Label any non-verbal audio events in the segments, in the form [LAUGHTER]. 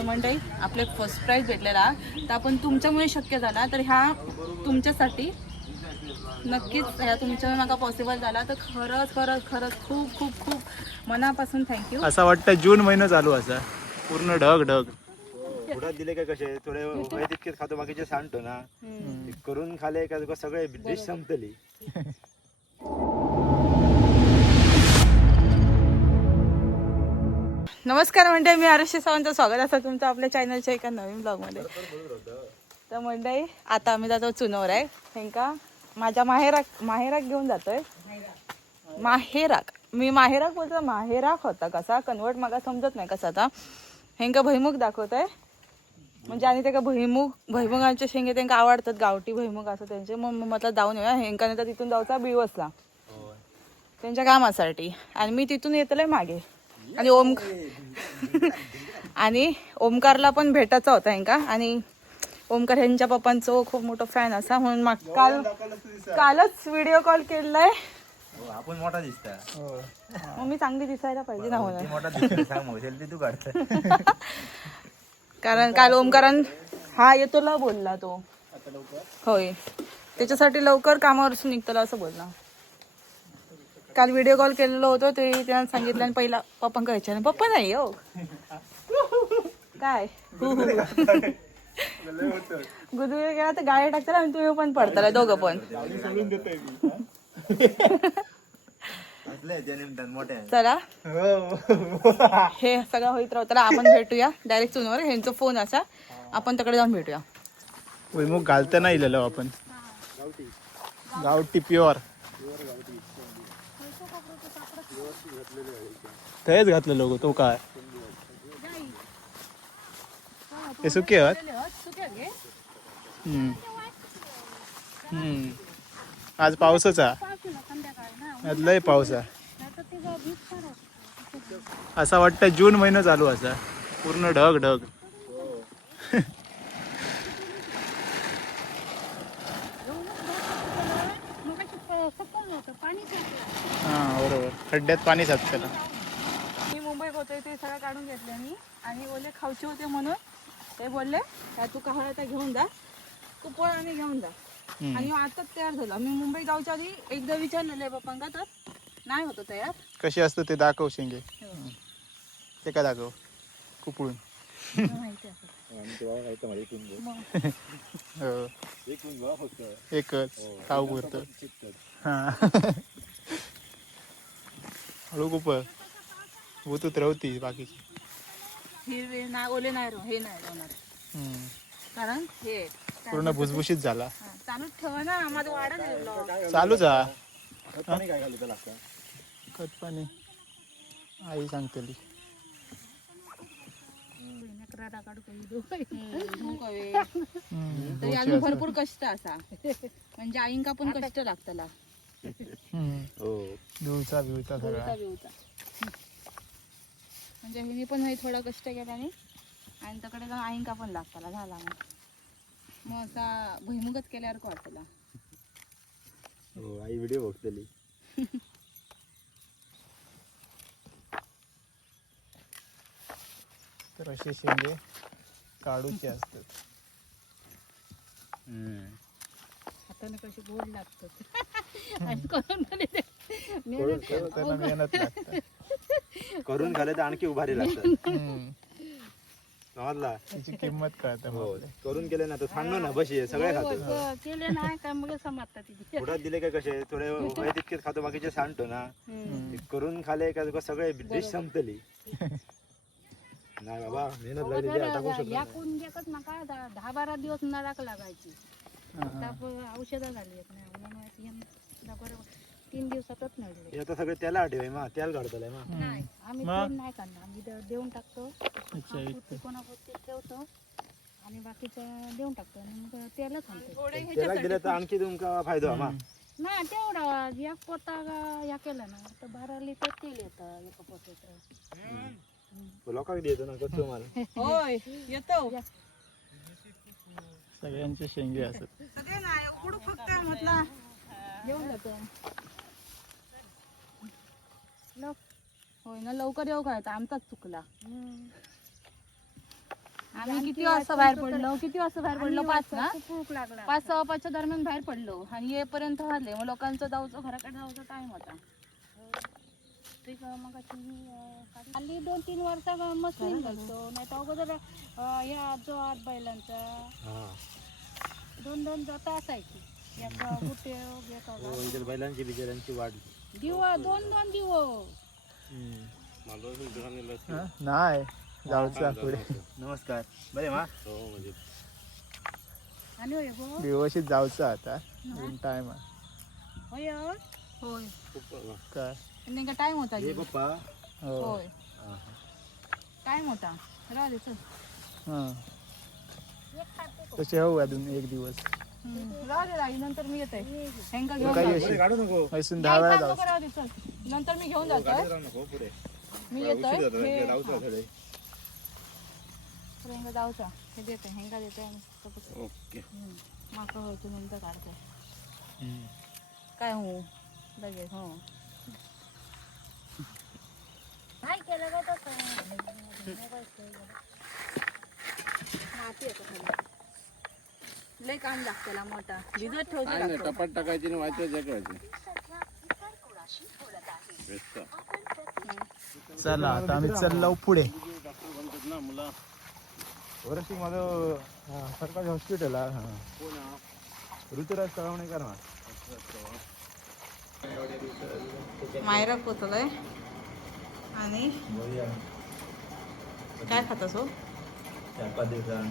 तर मंडळी आपले फर्स्ट प्राईज भेटलेला. तर आपण तुमच्यामुळे शक्य झाला तर ह्या तुमच्यासाठी नक्कीच ह्या तुमच्यामुळे मला पॉसिबल झाला. तर खरंच खरंच खरंच खूप खूप खूप मनापासून थँक्यू असं वाटतं जून महिना चालू असा. पूर्ण ढग ढग. उडत दिले काय कसे? थोडे वय तितकेच खातो बाकीचे सांडतो ना. ते करून खाले का तुका सगळे डिश संपतली. [LAUGHS] नमस्कार मंडळी मी आरुष्य सावंत स्वागत असं तुमचं आपल्या चॅनलच्या एका नवीन ब्लॉगमध्ये तर मंडळी आता आम्ही जातो चुनवर आहे. हेंका माझ्या माहेराक माहेराक घेऊन जातोय. माहेराक. मी माहेराक बोलतो माहेराक होता कसा? कन्वर्ट मला समजत नाही कसा आता. हेंका भैमुख दाखवत आहे म्हणजे आणि त्या भैमुख भैमुगांचे शेंगे त्यांना आवडतात? गावठी भैमुख असं त्यांचे. मग मग म्हटलं जाऊन येऊया. हेंका नाही तर तिथून जाऊचा बिवसला त्यांच्या कामासाठी. आणि मी तिथून येतले मागे. आणि ओम आणि ओमकारला पण भेटायचा होता हेंका आणि ओमकार ह्यांच्या पप्पांचं खूप मोठं फॅन असा. म्हणून मग काल कालच व्हिडिओ कॉल केलाय. आपण मोठा दिसता. मग मी चांगली दिसायला पाहिजे ना म्हणून मोठा दिसता सांग मग सेल्फी तू काढता कारण काल ओमकारण हा येतो ला बोलला तो. होय. त्याच्यासाठी लवकर कामावरसून निघतला असं बोलला. काल व्हिडिओ कॉल केलेलो होतो ते त्यानं सांगितलं आणि पहिला पप्पांका विचारलं पप्पा नाही हो. काय? गुदुळे गेला तर गाडी टाकताला आणि तुम्ही पण पडताला दोघं पण. चला. हे सगळं होईत राहू त्याला आपण भेटूया. डायरेक्ट चुनवर ह्यांचा फोन असा. आपण तिकडे जाऊन भेटूया. भुईमुग घालता नाही आपण. गावटी प्युअर थंयच घातलं लोक तो काय? हे सुके आहेत? हम्म. हम्म. आज पावसाच? आज लय पाऊस आहे. असं वाटतं जून महिना चालू असा. पूर्ण ढग ढग. खड्ड्यात पाणी साचतं मी मुंबईत होते ते सगळं काढून घेतले मी. आणि ओले खाऊचे होते म्हणून ते बोलले काय तू कहाळ आता घेऊन जा. तू पोळ आणि घेऊन जा. आणि आताच तयार झाला. मी मुंबई जाऊच्या आधी एकदा विचारलेलं आहे पप्पांका तर नाही होतं तयार. कशी असतं ते दाखव शेंगे. ते का दाखव? कुपळून. माहिती आहे. [LAUGHS] हो. एकच. खाऊ पुरतं. हा. [LAUGHS] हळू कुप भूतूत राहती बाकीची हिरवे नाही ओले नाही हे नाही राहणार हम्म. कारण हे पूर्ण भुसभुशीत झाला हा, चालूच ठेवा ना माझं वाढत आहे vlog. चालूच हा पाणी काय घालू लागतं खत पाणी आई सांगतली हवे. हम्म. तरी अजून भरपूर कष्ट असा म्हणजे आईंका पण कष्ट लागतला. हो. बिवचा बिवचा बिवता सगळा म्हणजे हिने पण नाही थोडा कष्ट केला आणि आणि तकडे जाऊन आईंका पण लागतला झाला मग. मग असा भुईमुगच केल्यावर वाटतला हो आई व्हिडिओ बघतली. तर असे शेंगे काढूचे असतात. हाताने कशी गोड लागतात. [LAUGHS] आणि करून. मेहनत मेहनत लागतं. [LAUGHS] करून खाले तर आणखी उभारी लागतात. हम्म. समजला? त्याची किंमत कळतं हो मग. करून केले ना तर सांडलो ना बशी सगळे खातो. हो, केले नाही काय मग समजतात तिथे. [LAUGHS] दिले काय कसे? थोडे वय तितकेच खातो बाकीचे सांडतो ना. ते करून खाले का तुका सगळे डिश संपतली नाही बाबा मेहनत लागली ते टाकू शकतो या कुंड्याकच नका दहा बारा दिवस नराक लागायची. हा. औषधं झाली आहेत ना बरं तीन दिवसातच नडले हे आता सगळे त्याला आठवे मा त्याला काढतलाय मा. नाही आम्ही? तेल नाही करणार आम्ही द- देऊन टाकतो. पुरती. कोणापुरती ठेवतो. आणि बाकीचं देऊन टाकतो. आणि मग तेलच आणतो त्याला दिलं तर आणखी तुमका फायदा हा मा? नाही तेवढा एक पोता ह्या केला ना तर बारा लिटर तेल येतं एका पोत्याचं. लोकांक देतो ना कच्चो माल होय येतो. सगळ्यांचे शेंगे असत सगळे नाही उघडू फक्त म्हटलं. घेऊन जातो होय ना लवकर येऊ काय आमचाच चुकला. आम्ही किती वाजता बाहेर पडलो? किती वाजता बाहेर पडलो? पाच ना? खूप भूक लागला. पाच सहा पाचच्या दरम्यान बाहेर पडलो. आणि येईपर्यंत वाजले मग लोकांचं जाऊचं घराकडे जाऊचा टाइम होता. काढली. हल्ली दोन तीन वर्षा मशीन घालतो नाही तर अगोदर जो आठ बैलांचा. हा. दोन दोन जाता असायची एक हो, बैलांची बिचाऱ्यांची वाढ दिव दोन दोन दिव. हा? नाही. जाऊचा पुढे. नमस्कार. बरे मा? आणि होय गो? व्यवस्थित जाऊचं आता. टाइम होय होय. काय नेमका टाइम होता हे पप्पा. हो. होय. टाइम होता. राहू दे चल. हा. तसे होऊ अजून एक दिवस. हम्म. राहू दे राही नंतर मी येते. हेंका घेऊन काही जाते. अशी काढू नको. असून दहा वेळा नाही, जाऊ नको राहू दे, चल. नंतर मी घेऊन जातोय राहू नको पुढे. मी येतोय हे- जाऊचं. हे देते हेंगा देते आणि तपस- ओके. हम्म. माका होतो नंतर काढते. काय हो लगेच हो काय केलं का तसं माती येतं खाली. लय काम लागतेला मोठा. भिजत ठेवते लागतो. टपाट टाकायची आणि व्हायचं जगवायचं चला आता आम्ही चाललो पुढे. वरशी माझं हा, सरकारी हॉस्पिटल आहे हा. ऋतुराज कळवणेकर ना मायरा पोचलोय. आणि काय खातास हो? चार पाच दिवसांत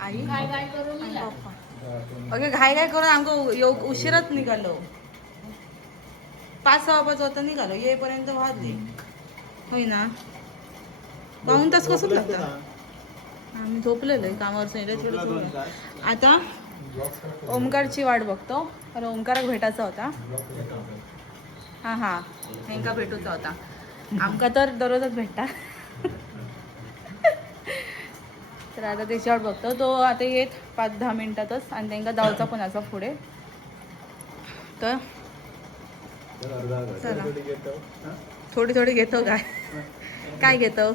आई ओके घाई घाई करून आमको योग उशिराच निघालो. पाच सहा पाच वाजता निघालो. येईपर्यंत वाजले होय ना? पाहून तास कसं लागतं आम्ही झोपलेलो आहे कामावर आता ओमकारची वाट बघतो. कारण ओमकाराक भेटायचा होता. हा हा. हेंका भेटूचा होता. आमका तर दररोजच भेटता. तर आता त्याची वाट बघतो. तो आता येत पाच दहा मिनिटातच आणि त्यांना जाऊचा पण असा पुढे. तर चला. थोडी थोडी घेतो काय? काय घेतो.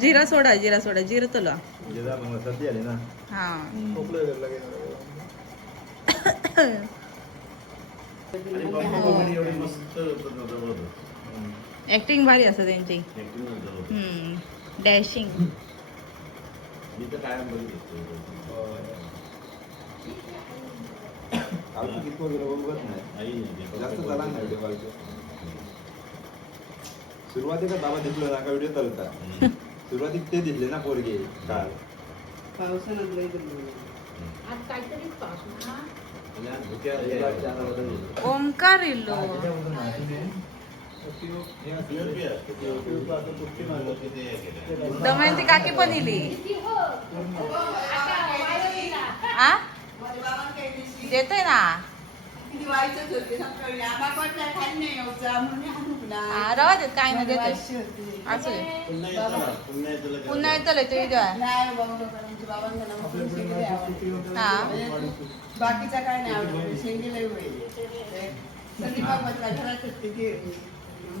जिरा सोडा जिरा सोडा. जिरा तुला हा. [LAUGHS] ऍक्टिंग भारी असते त्यांची. डॅशिंग सुरुवातीला बाबा दिसलो ना व्हिडिओ चालता सुरुवातीक ते दिसले ना पोरगे. काल आज काहीतरी पाऊस ना ओमकार इल्लो. दमयंती काकी पण इली. आ? देतोय ना. रवा देत काय नाही देतोय. असू पुन्हा येतलं ते हा. बाकीचा काय नाही आवडत शेंगी लय होईल. घरात असते की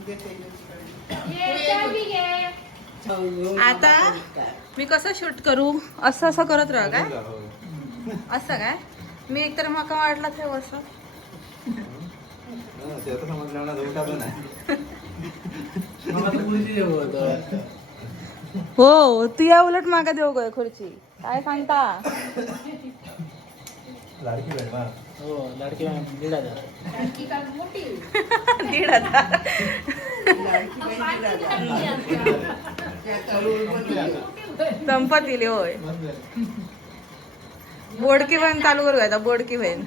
देते आता मी कसं शूट करू? असं असं करत राहा काय? असं काय? मी एकतर माका वाटला ते असं. हो तू या उलट मागा देऊ गय खुर्ची. काय सांगता? लाडकी बहीण हो लाडकी दीड हजार. ती काय मोठी. दीड हजार. संपत दिली होय. बोडकी बहीण चालू करू आता? बोडकी बहीण.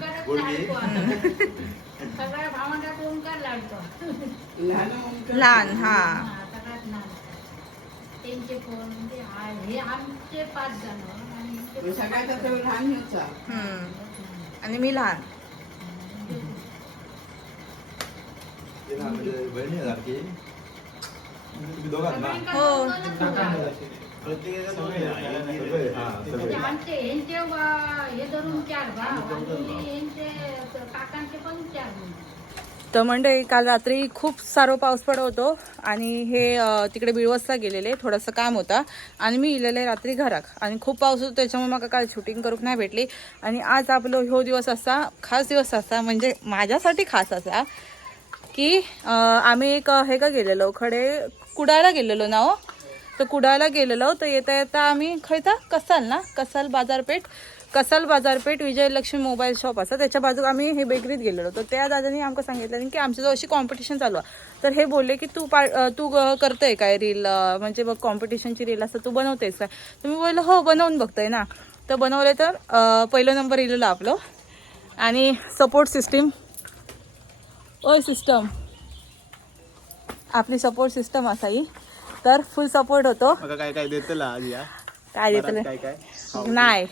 लहान हा. त्यांचे फोन म्हणजे आ- हे आमचे पाच जण आणि यांचे सगळ्यात आता लहान होता हम्म. आणि मी लहान. ते म्हणजे बहिणी आहे लाडकी तुम्ही दोघात ना? हो. सगळे, हा, म्हणजे. आमचे यांचे वा- हे धरून चार भाव आणि यांचे काकांचे पण चार भाऊ. तर म्हणजे काल रात्री खूप सारो पाऊस पडत होतो आणि हे तिकडे बिळवसला गेलेले. थोडंसं काम होता. आणि मी इलेले रात्री घराक आणि खूप पाऊस होतो त्याच्यामुळे मला काल शूटिंग करूक नाही भेटली. आणि आज आपलो ह्यो दिवस असा खास दिवस असा म्हणजे माझ्यासाठी खास असा की आम्ही एक हे का गेलेलो खडे कुडाळला गेलेलो ना हो? तर कुडाळला गेलेलो तर येता येता आम्ही खयता? कसाल ना? कसाल बाजारपेठ. कसाल बाजारपेठ विजयलक्ष्मी मोबाईल शॉप असा त्याच्या बाजूक आम्ही हे बेकरीत गेलेलो. तर त्या दादानी आमका सांगितलं की आमच्या अशी कॉम्पिटिशन चालू आहे. तर हे बोलले की तू पा तू करतोय काय रील म्हणजे बघ कॉम्पिटिशनची रील असं तू बनवतेस काय? तर मी बोललो हो बनवून बघतोय ना. तर बनवले तर पहिलं नंबर इलेलं आपलं. आणि सपोर्ट सिस्टीम ओय सिस्टम आपली सपोर्ट सिस्टम असाई तर फुल सपोर्ट होतो. काय काय देतला काय देतलं? नाही.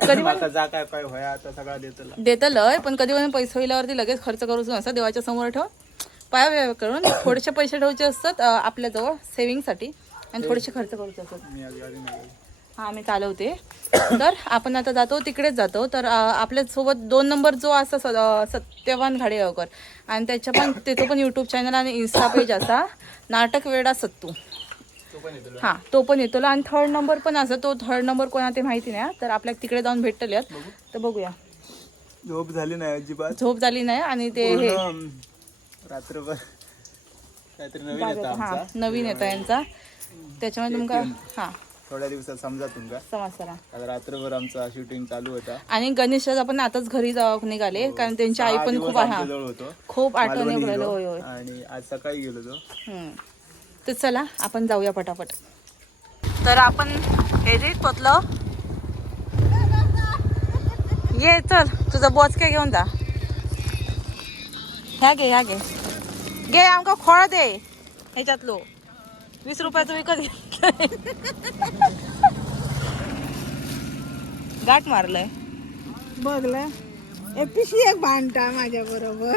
कधी पण आता जा काय काय होया आता सगळा देतला. देतलंय पण कधी पण पैसे होईल्यावरती लगेच खर्च करूच नसतं देवाच्या समोर ठेव. पाया करून [COUGHS] थोडेसे पैसे ठेवायचे असतात अं, आपल्याजवळ सेव्हिंगसाठी आणि थोडेसे खर्च करूचे असतात मी नाही हा आम्ही चालवते. तर आपण आता जातो तिकडेच जातो. तर आपल्यासोबत दोन नंबर जो असा सत्यवान घाडेगावकर. आणि त्याच्या पण त्याचं पण यूट्यूब चॅनल आणि इन्स्टा पेज असा. नाटक वेडा सत्तू. हा तो पण येतो आणि थर्ड नंबर पण असं तो थर्ड नंबर कोणा ते माहिती नाही हा. तर आपल्या तिकडे जाऊन भेटले तर बघूया. झोप झाली नाही अजिबात. झोप झाली नाही आणि ते हे रात्रभर काहीतरी नवीन येतं हा आमचा. नवीन येता यांचा. त्याच्यामुळे तुमका हा. थोड्या दिवसात समजा तुमका समजताना आता रात्रभर आमचा शूटिंग चालू होता. आणि गणेश आपण आताच घरी जाऊ निघाले कारण त्यांची आई पण खूप हा खूप आठवणी आणि आज सकाळी गेलो तो. तर चला आपण जाऊया पटापट. तर आपण एडिट पोचलो ये चल तुझा बॉस काय घेऊन जा. ह्या घे ह्या घे. घे आमका खोळा दे. ह्याच्यातलो. वीस रुपयाचं विकत घे. गाठ मारलंय. बघलं. एक पिशवी एक भांडता माझ्या बरोबर.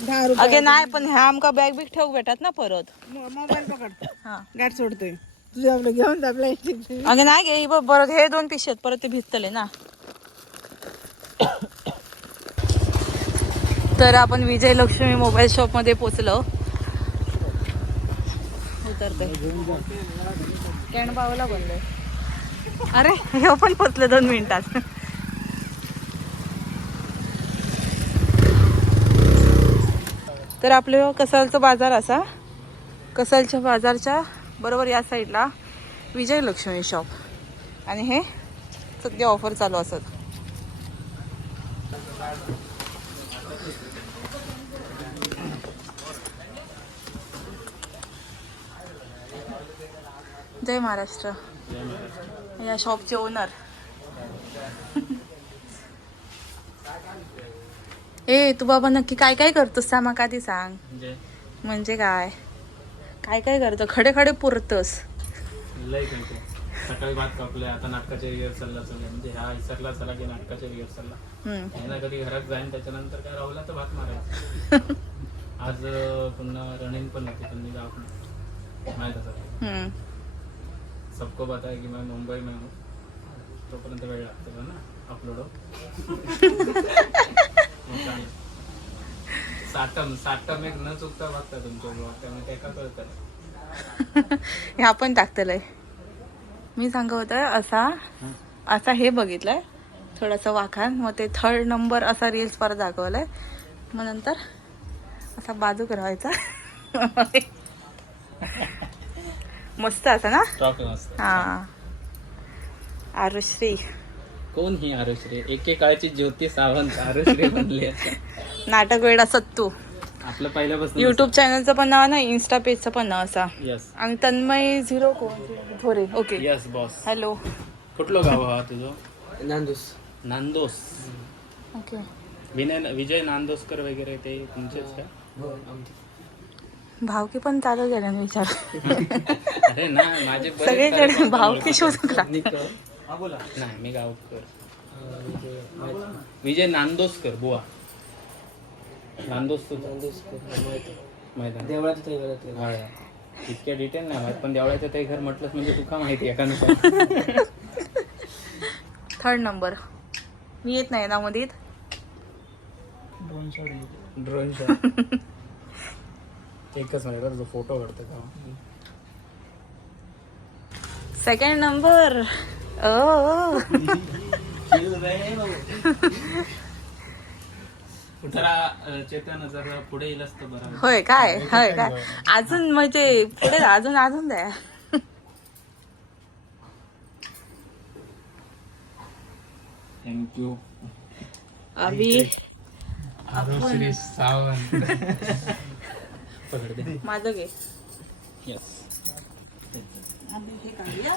दहा रुपये अगे नाही पण ह्या आमका बॅग बिग ठेवू भेटत ना परत. मोबाईल पकड. हा. गाठ सोडतोय. तुझ्या आपलं घेऊन जा अगं नाही गे बघ बरं हे दोन पिशे आहेत परत ते भिजतले ना. तर आपण विजय लक्ष्मी मोबाईल शॉपमध्ये पोचलो. उतरते केणबावला बोललोय. अरे हे पण पोचलं दोन मिनिटात. तर आपलं कसालचं बाजार असा. कसालच्या बाजारच्या बरोबर या साईडला विजयलक्ष्मी शॉप आणि हे सध्या ऑफर चालू असत. जय महाराष्ट्र. या शॉपचे ओनर ए तू बाबा नक्की काय काय करतोस सामा आधी सांग. म्हणजे? काय? काय काय करतो? खडे खडे पुरतोस. लय करतो. सकाळी भात कापले आता नाटकाच्या रिहर्सलला चालले म्हणजे ह्या इसरला चला की नाटकाच्या रिहर्सलला यांना कधी घरात जाईन त्याच्यानंतर काय राहुला तर भात मारायचं. [LAUGHS] आज पुन्हा रनिंग पण होती पण निघा आपण माहीत असं सबको पता है की मैं मुंबई में हूँ. तोपर्यंत वेळ लागतो ना अपलोड [LAUGHS] साठम साठम एक न चुकता बघता तुमच्या ब्लॉग त्यामुळे काय का कळतं? हे आपण टाकतलंय. मी सांगत होतं असा असा हे बघितलंय. थोडासा वाखान मग ते थर्ड नंबर असा रील्स परत दाखवलाय. मग नंतर असा बाजू करायचा मस्त असा ना? हा. आरुश्री. कोण ही आरुश्री? एकेकाळची ज्योती सावंत आरुश्री बनली आता. नाटक वेडा सत्तू. आपलं पहिल्यापासून युट्यूब चॅनलचं पण नाव ना इन्स्टा पेजचं पण नाव असा. यस आणि तन्मय झिरो कोण? थोरे. ओके यस बॉस हॅलो कुठलं गाव हा तुझं? नांदोस. नांदोस. ओके विनय विजय नांदोसकर वगैरे ते तुमचेच का? भावकी पण चालू गेल्या ना विचार. [LAUGHS] अरे ना माझे बरेच सगळे सारे जण contact भावकी शोधून नाही मी गावकर विजय नांदोसकर बुवा. नांदोस माहिती. हा. इतक्या डिटेल नाही माहीत पण देवळाचं ते घर म्हटलंच म्हणजे तुका माहिती एका थर्ड नंबर मी येत नाही ना मधीत? ड्रोन शॉट [LAUGHS] एकच नाही तर फोटो काढतो का? सेकंड नंबर ओ अं, चेतन जरा पुढे येईल असतं बरं. होय काय? होय काय? अजून म्हणजे पुढे अजून अजून द्या. थँक्यू अभि. श्री सावंत. [LAUGHS] माझं घे. येस हे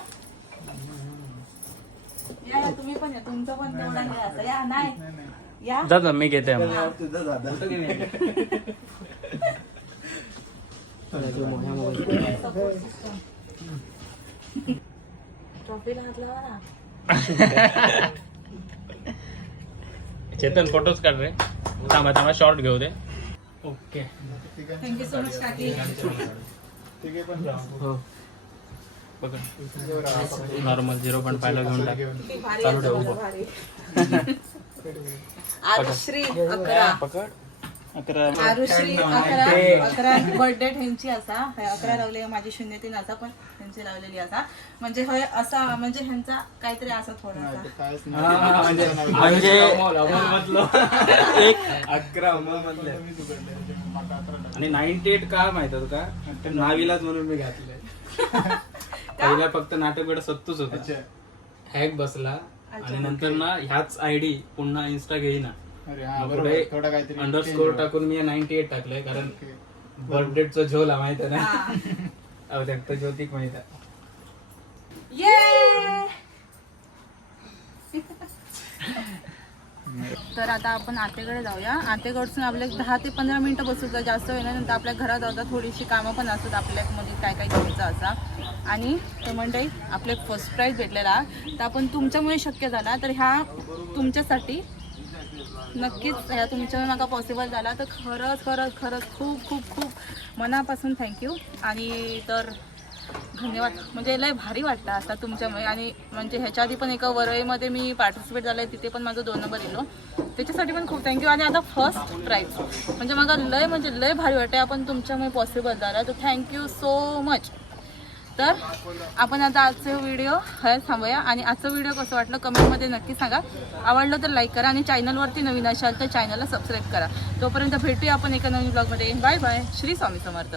या या तुम्ही पण या. तुमचं पण तेवढा हे असं. या नाही. या. जा मी घेते ट्रॉफीला हात लावा ना. चेतन फोटोज काढ रे. थांबा थांबा शॉर्ट घेऊ दे. Okay. Thank you so much काकी. हो. पकड नॉर्मल झिरो पॉईंट फायला घेऊन टाक. चालू ठेव. आरुश्री अकरा. पकड. अकरा. आरुश्री अकरा. अकरा बर्थडे त्यांची असा. अकरा लावले माझी शून्य तीन असा पण त्यांची लावलेली असा. म्हणजे होय असा म्हणजे ह्यांचा काहीतरी असा थोडासा. म्हणजे एक अकरा आणि नाईन्टी एट का माहीत होतं का? नावीलाच म्हणून मी घातलंय [LAUGHS] पहिला फक्त नाटक वेळ सत्तूच होता. हॅक बसला आणि नंतर ना ह्याच आयडी पुन्हा इन्स्टा घेईना अरे हा मग बरोबर पुढे थोडा काहीतरी अंडरस्कोर टाकून मी नाईन्टी एट टाकलंय कारण बर्थडेचा झोला माहीत आहे ना. त्यात ज्योतिक माहीत आहे ये तर आता आपण आतेकडे जाऊया. आतेकडसून आपल्या दहा ते पंधरा मिनटं बसू तर जास्त वेळ नाही. नंतर आपल्या घरात जाता थोडीशी कामं पण असतात. आपल्या मध्ये काय काय घ्यायचं असा. आणि ते म्हणते आपले फर्स्ट प्राईज भेटलेला. तर आपण तुमच्यामुळे शक्य झाला. तर ह्या तुमच्यासाठी नक्कीच ह्या तुमच्यामुळे मला पॉसिबल झाला. तर खरंच खरंच खरंच खूप खूप खूप मनापासून थँक्यू आणि तर धन्यवाद. म्हणजे लय भारी वाटला आता तुमच्यामुळे. आणि म्हणजे ह्याच्या आधी पण एका वरळीमध्ये मी पार्टिसिपेट झाले तिथे पण माझं दोन नंबर येलो. त्याच्यासाठी पण खूप थँक्यू आणि आता फर्स्ट प्राईज म्हणजे मला लय म्हणजे लय भारी वाटते आपण तुमच्यामुळे पॉसिबल झाला. तर थँक्यू सो मच तर आपण आता आजचे व्हिडिओ हय थांबूया. आणि आजचं व्हिडिओ कसं वाटलं कमेंटमध्ये नक्की सांगा. आवडलं तर लाईक करा. आणि चॅनलवरती नवीन असाल तर चॅनलला सबस्क्राईब करा. तोपर्यंत भेटूया आपण एका नवीन ब्लॉगमध्ये बाय बाय श्री स्वामी समर्थ.